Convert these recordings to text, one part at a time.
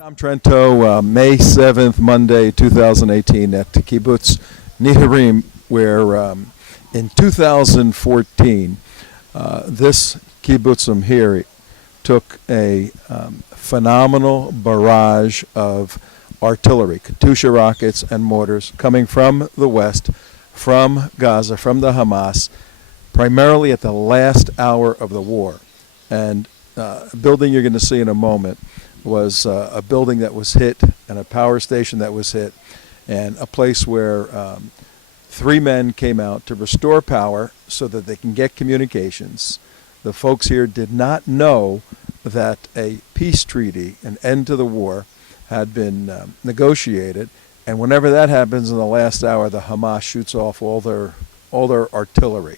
I'm Trento, May 7th, Monday, 2018, at Kibbutz Nirim, where in 2014, this kibbutzim here took a phenomenal barrage of artillery, Katyusha rockets and mortars coming from the west, from Gaza, from the Hamas, primarily at the last hour of the war. And a building you're going to see in a moment was a building that was hit and a power station that was hit, and a place where 3 men came out to restore power so that they can get communications. The folks here did not know that a peace treaty, an end to the war, had been negotiated, and whenever that happens in the last hour, the Hamas shoots off all their artillery.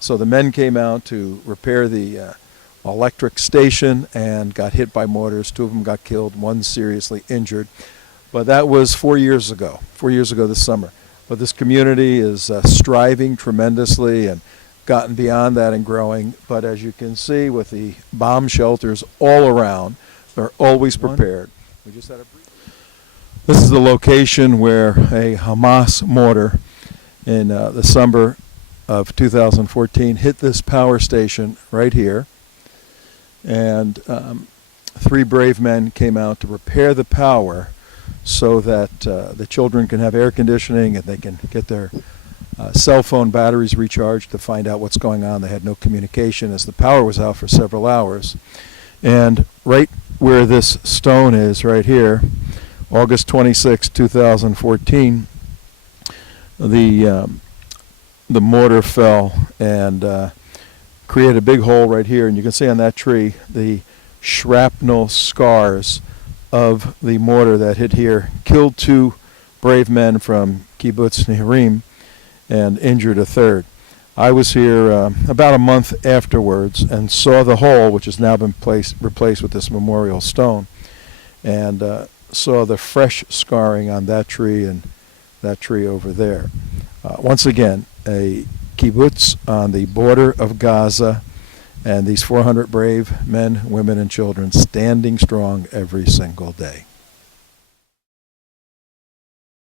So the men came out to repair the electric station and got hit by mortars. 2 of them got killed, 1 seriously injured. But that was 4 years ago this summer. But this community is striving tremendously and gotten beyond that and growing. But as you can see, with the bomb shelters all around, they're always prepared. We just had a brief. This is the location where a Hamas mortar in the summer of 2014 hit this power station right here. And 3 brave men came out to repair the power so that the children can have air conditioning and they can get their cell phone batteries recharged to find out what's going on. They had no communication as the power was out for several hours. And right where this stone is, right here, August 26, 2014, the mortar fell and created a big hole right here, and you can see on that tree the shrapnel scars of the mortar that hit here, killed 2 brave men from Kibbutz Nirim and injured a 3rd. I was here about a month afterwards and saw the hole, which has now been replaced with this memorial stone, and saw the fresh scarring on that tree and that tree over there. Once again, a kibbutz on the border of Gaza, and these 400 brave men, women, and children standing strong every single day.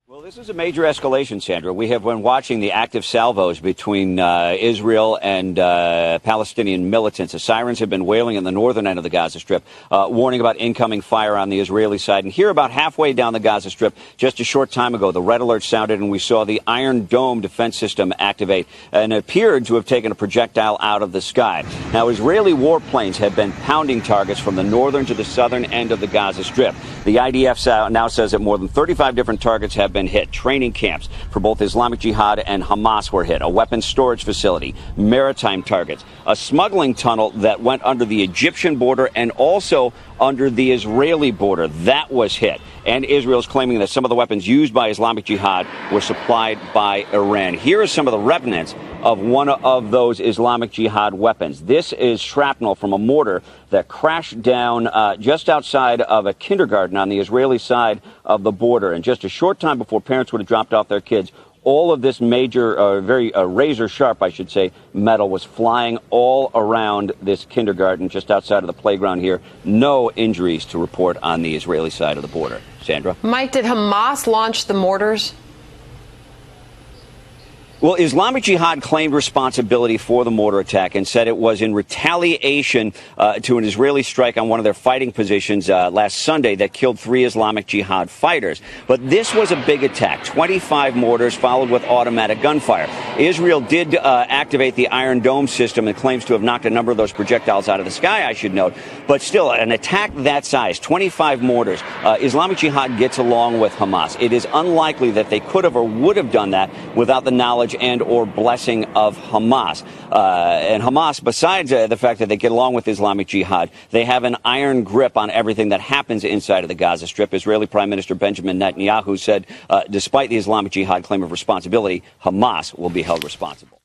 Well, this is a major escalation, Sandra. We have been watching the active salvos between Israel and Palestinian militants. The sirens have been wailing in the northern end of the Gaza Strip, warning about incoming fire on the Israeli side. And here, about halfway down the Gaza Strip, just a short time ago, the red alert sounded, and we saw the Iron Dome defense system activate, and it appeared to have taken a projectile out of the sky. Now, Israeli warplanes have been pounding targets from the northern to the southern end of the Gaza Strip. The IDF now says that more than 35 different targets have been hit. Training camps for both Islamic Jihad and Hamas were hit. A weapons storage facility, maritime targets, a smuggling tunnel that went under the Egyptian border and also under the Israeli border. That was hit. And Israel's claiming that some of the weapons used by Islamic Jihad were supplied by Iran. Here are some of the remnants of one of those Islamic Jihad weapons. This is shrapnel from a mortar that crashed down just outside of a kindergarten on the Israeli side of the border. And just a short time before parents would have dropped off their kids, all of this major, very razor sharp, I should say, metal was flying all around this kindergarten just outside of the playground here. No injuries to report on the Israeli side of the border. Sandra? Mike, did Hamas launch the mortars? Well, Islamic Jihad claimed responsibility for the mortar attack and said it was in retaliation to an Israeli strike on one of their fighting positions last Sunday that killed 3 Islamic Jihad fighters. But this was a big attack, 25 mortars followed with automatic gunfire. Israel did activate the Iron Dome system and claims to have knocked a number of those projectiles out of the sky, I should note. But still, an attack that size, 25 mortars, Islamic Jihad gets along with Hamas. It is unlikely that they could have or would have done that without the knowledge and or blessing of Hamas. And Hamas, besides the fact that they get along with Islamic Jihad, they have an iron grip on everything that happens inside of the Gaza Strip. Israeli Prime Minister Benjamin Netanyahu said, despite the Islamic Jihad claim of responsibility, Hamas will be held responsible.